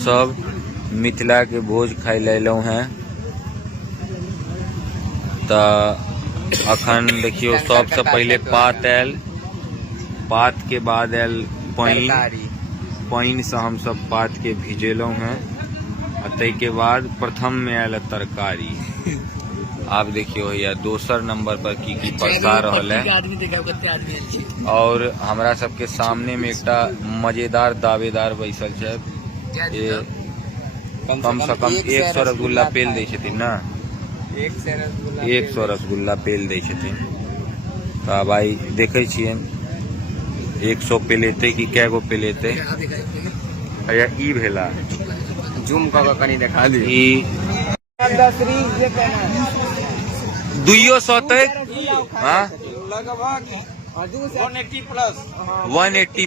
सब मिथिला के भोज खाई लैलहुँ हैं। तो अखन देखियो सबसे पहले पात आयल, पात के बाद आयल पानी से हम सब पात के भिजेलहुँ हैं। तै के बाद प्रथम में आयल तरकारी। आप देखियो या दोसर नंबर पर की परसा रहल है। और हमरा सबके सामने में एक मजेदार दावेदार बैसल है। कम से कम 100 रसगुल्ला पेल दै छथिन ना, 100 रसगुल्ला पेल दै छथिन। तो भाई देखे छिए 100 पेलेते कि कै गो पेलेते। या ई भेला जूम क कनी देखा दी ई 200 तक। हां लगभग 180 प्लस 180।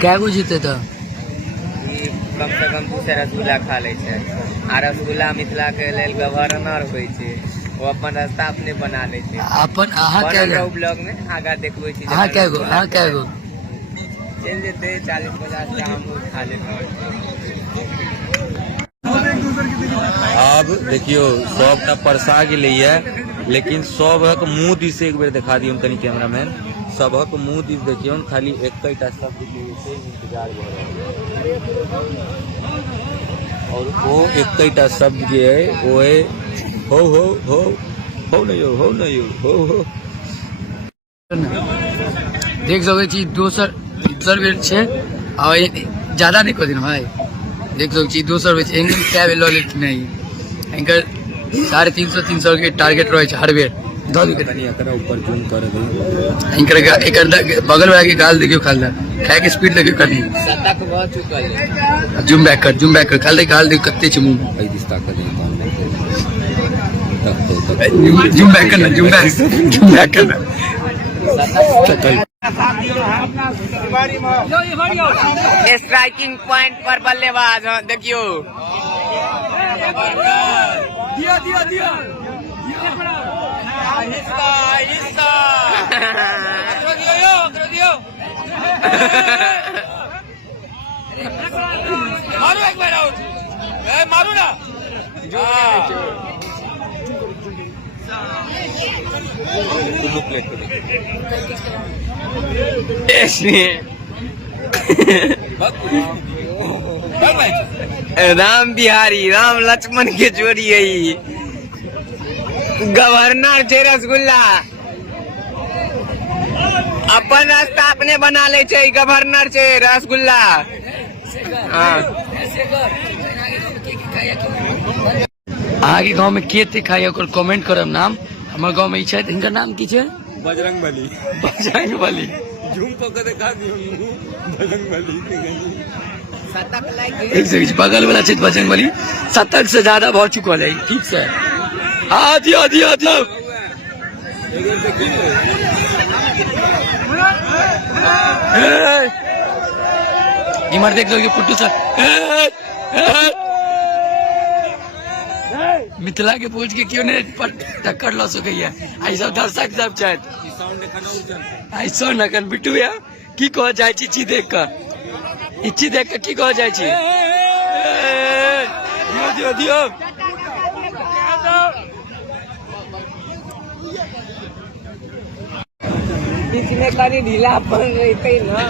क्या गो जीते तो कम से कम 200 रसगुल्ला खा ले छै। आ रसगुल्ला मिथिला के लेल गवर्नर होय छै, वो अपन रास्ता अपने बना ले छै। अपन अहाँ क्या गो ब्लॉग में आगा देखबै छी। अहाँ क्या गो चल जेते 40-50 टा हम खा लेते। अब देखियो सबटा परसा गेलैया, लेकिन सबक मुंह दिस एक बेर दिखा दियौ तनी कैमरामैन। सबक मुंह दिस देखियो, खाली एकटा शब्द के इंतजार भ रहल है। और वो एकटा शब्द जे है वो है हो नहीं हो। देख सके छी दोसर बेर छे और ज्यादा नहीं कदिन भाई। देख सके छी दोसर बेर छे, एंगल क्या लो लेत नहीं। एंकर 350 के टारगेट रहे छे हर बेर। दो तनी एकरा ऊपर जूम कर दे। एकर बगल वाला के गाल देखियो, खाल खाए के स्पीड देखियो कनी शतक भ चुकल है। जूम बैक कर खाल गाल देखियो कत्ते छे मुंह। भाई दिस ताकत है जूम बैक करना। स्ट्राइकिंग पॉइंट पर बल्लेबाज देखियो। दिया मारो एक बार आउट, मारो ना। राम बिहारी राम लक्ष्मण के जोड़ी है। गवर्नर छे रसगुल्ला, अपन रास्ता अपने बना ले छे। गवर्नर छे रसगुल्ला। अहाँ के गांव में के थे खाई ओकर कमेंट करब नाम। हमर गांव में ई छै, इनकर नाम की छै? बजरंगबली। जूम पकड़ दिखा दियो बजरंगबली। एक से बगल वाला छै बजरंगबली। शतक से ज्यादा बहुत चुकल है। ठीक से दिया इमर देख लो पुट्टू सर मिथिला के पूछ के क्यों नहीं टक्कर लो सके। आई सब दर्शक सब छथि। आई सो नकन बिट्टू या की कह जाय छी ची देख कर, इची देख के की कह जाय छी। दियो बीच में कनी ढीला पड़ रहते ना,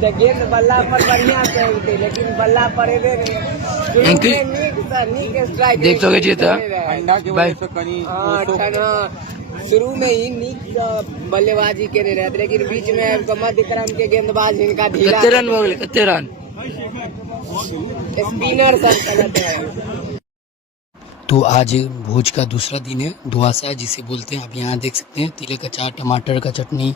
तो गेंद बल्ला पर बढ़िया से होते, लेकिन बल्ला पड़े देख सके छी तो शुरू में ही नीक बल्लेबाजी करे रहते, लेकिन बीच में मध्यक्रम के गेंदबाज इनका ढीला। कितने रन हो गए? कितने रन? स्पिनर सब। तो आज भोज का दूसरा दिन है, दुआसा जिसे बोलते हैं। आप यहाँ देख सकते हैं तिले का चाट, टमाटर का चटनी,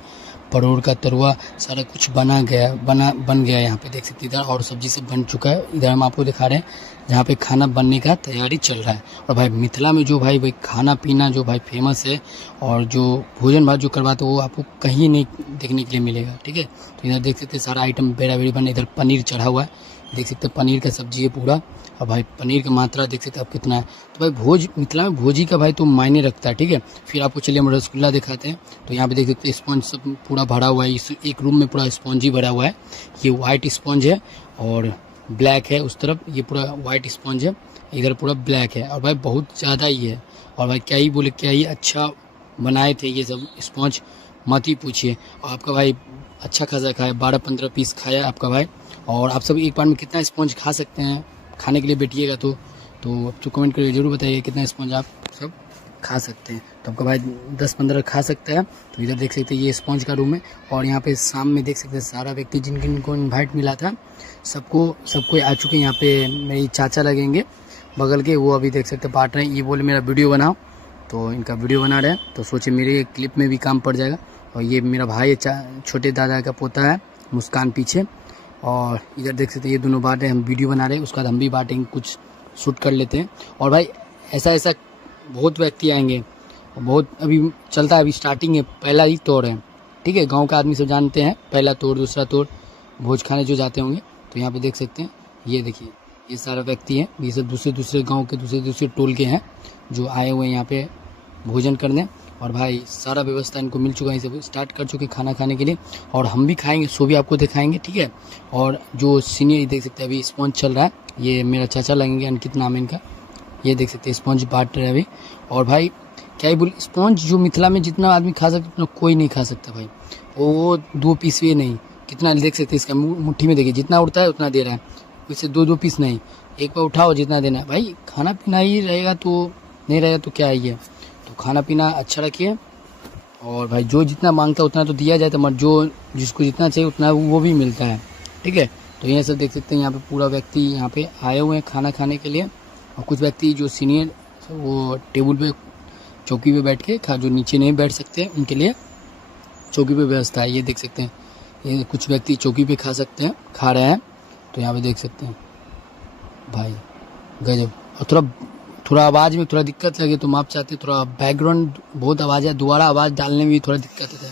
परोड़ का तरुआ, सारा कुछ बन गया यहाँ पे देख सकते हैं। इधर और सब्जी से बन चुका है। इधर हम आपको दिखा रहे हैं जहाँ पे खाना बनने का तैयारी चल रहा है। और भाई मिथिला में जो भाई खाना पीना जो भाई फेमस है और जो भोजन भात जो करवाते हैं वो आपको कहीं नहीं देखने के लिए मिलेगा। ठीक है, तो इधर देख सकते हैं सारा आइटम बेरा बेरी बन। इधर पनीर चढ़ा हुआ है, देख सकते हैं पनीर का सब्जी है पूरा। और भाई पनीर का मात्रा देख सकते हैं आप कितना है। तो भाई भोज मिथिला में भोजी का भाई तो मायने रखता है, ठीक है। फिर आपको चलिए हम रसगुल्ला दिखाते हैं। तो यहाँ पे देख सकते हैं स्पॉन्ज सब पूरा भरा हुआ है, इस एक रूम में पूरा स्पॉन्ज ही भरा हुआ है। ये वाइट स्पॉन्ज है और ब्लैक है, उस तरफ ये पूरा वाइट स्पॉन्ज है, इधर पूरा ब्लैक है। और भाई बहुत ज़्यादा ही है। और भाई क्या ही बोले, क्या ही अच्छा बनाए थे ये सब स्पॉन्ज, मत ही पूछिए। और आपका भाई अच्छा खासा खाया, 12-15 पीस खाया आपका भाई। और आप सब एक बार में कितना स्पॉन्ज खा सकते हैं, खाने के लिए बैठिएगा तो अब तो कमेंट करके ज़रूर बताइए कितना स्पॉन्ज आप सब खा सकते हैं। तो आपका भाई 10-15 खा सकता है। तो इधर देख सकते हैं ये स्पॉन्ज का रूम है। और यहाँ पे शाम में देख सकते हैं सारा व्यक्ति जिनको इन्वाइट मिला था सब कोई आ चुके हैं। यहाँ पे मेरी चाचा लगेंगे बगल के, वो अभी देख सकते बांट रहे हैं। ये बोले मेरा वीडियो बनाओ, तो इनका वीडियो बना रहे हैं। तो सोचे मेरे क्लिप में भी काम पड़ जाएगा। और ये मेरा भाई है, छोटे दादा का पोता है, मुस्कान पीछे। और इधर देख सकते हैं ये दोनों बांट रहे हैं, हम वीडियो बना रहे हैं, उसके बाद हम भी बांटेंगे, कुछ शूट कर लेते हैं। और भाई ऐसा बहुत व्यक्ति आएंगे, बहुत अभी चलता है, अभी स्टार्टिंग है, पहला ही तौर है, ठीक है। गांव का आदमी सब जानते हैं पहला तौर, दूसरा तौर, भोज खाने जो जाते होंगे। तो यहाँ पे देख सकते हैं, ये देखिए ये सारा व्यक्ति हैं, ये सब दूसरे गांव के दूसरे टोल के हैं जो आए हुए हैं यहाँ पे भोजन करने। और भाई सारा व्यवस्था इनको मिल चुका है, सब स्टार्ट कर चुके खाना खाने के लिए। और हम भी खाएंगे, सो भी आपको दिखाएंगे, ठीक है। और जो सीनियर देख सकते हैं अभी स्पॉन्ज चल रहा है, ये मेरा चाचा लगेंगे, अंकित नाम है इनका। ये देख सकते हैं स्पॉन्ज बांट रहे हैं अभी। और भाई क्या ही बोले, स्पॉन्ज जो मिथिला में जितना आदमी खा सकता उतना कोई नहीं खा सकता भाई। वो 2 पीस भी नहीं, कितना देख सकते हैं इसका मुट्ठी में, देखिए जितना उड़ता है उतना दे रहा है, इससे 2 पीस नहीं, एक बार उठाओ जितना देना है। भाई खाना पीना ही रहेगा तो नहीं रहेगा तो क्या है ये। तो खाना पीना अच्छा रखिए। और भाई जो जितना मांगता है उतना तो दिया जाए, तो मत जो जिसको जितना चाहिए उतना वो भी मिलता है, ठीक है। तो ये सब देख सकते हैं यहाँ पे पूरा व्यक्ति यहाँ पे आए हुए हैं खाना खाने के लिए। और कुछ व्यक्ति जो सीनियर वो टेबल पे चौकी पे बैठ के जो नीचे नहीं बैठ सकते उनके लिए चौकी पे व्यवस्था है। ये देख सकते हैं, ये कुछ व्यक्ति चौकी पे खा सकते हैं, खा रहे हैं। तो यहाँ पे देख सकते हैं भाई गजब। और थोड़ा आवाज़ में थोड़ा दिक्कत लगे तो माफ चाहते, थोड़ा बैकग्राउंड बहुत आवाज़ है, दोबारा आवाज़ डालने में भी थोड़ा दिक्कत है।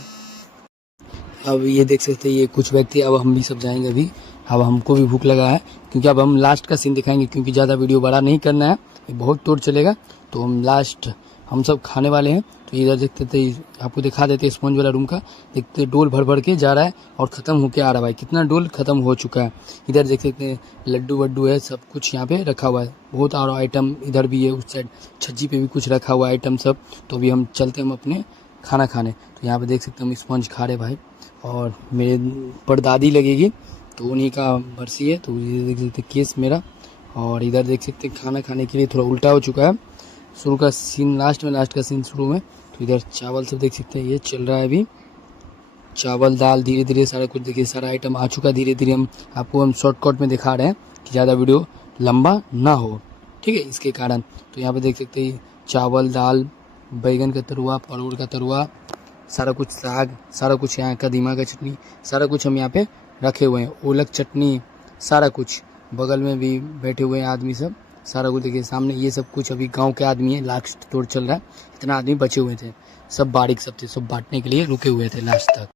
अब ये देख सकते हैं ये कुछ व्यक्ति, अब हम भी सब जाएंगे अभी। अब हमको भी भूख लगा है, क्योंकि अब हम लास्ट का सीन दिखाएंगे, क्योंकि ज़्यादा वीडियो बड़ा नहीं करना है, ये बहुत तोड़ चलेगा। तो हम लास्ट हम सब खाने वाले हैं। तो इधर देखते थे, आपको दिखा देते स्पॉन्ज वाला रूम का, देखते डोल भर के जा रहा है और ख़त्म होके आ रहा है। भाई कितना डोल ख़त्म हो चुका है। इधर देख सकते हैं लड्डू वड्डू है, सब कुछ यहाँ पे रखा हुआ है, बहुत और आइटम इधर भी है, उस साइड छज्जी पे भी कुछ रखा हुआ है आइटम सब। तो अभी हम चलते हैं अपने खाना खाने। तो यहाँ पे देख सकते हैं हम स्पॉन्ज खा रहे भाई। और मेरे परदादी लगेगी तो उन्हीं का बरसी है, तो ये देख सकते केस मेरा। और इधर देख सकते खाना खाने के लिए थोड़ा उल्टा हो चुका है, शुरू का सीन लास्ट का सीन शुरू में। तो इधर चावल सब देख सकते हैं, ये चल रहा है अभी, चावल दाल धीरे धीरे सारा कुछ देखिए, सारा आइटम आ चुका है धीरे धीरे। हम शॉर्टकट में दिखा रहे हैं कि ज़्यादा वीडियो लंबा ना हो, ठीक है, इसके कारण। तो यहाँ पे देख सकते हैं चावल दाल, बैगन का तरुआ, परोड़ का तरुआ, सारा कुछ साग, सारा कुछ यहाँ कदीमा का चटनी, सारा कुछ हम यहाँ पे रखे हुए हैं, ओलक चटनी, सारा कुछ। बगल में भी बैठे हुए हैं आदमी सब, सारा कुछ देखिए सामने। ये सब कुछ अभी गांव के आदमी है, लास्ट तोड़ चल रहा है, इतना आदमी बचे हुए थे, सब बारीक सब थे, सब बांटने के लिए रुके हुए थे लास्ट तक।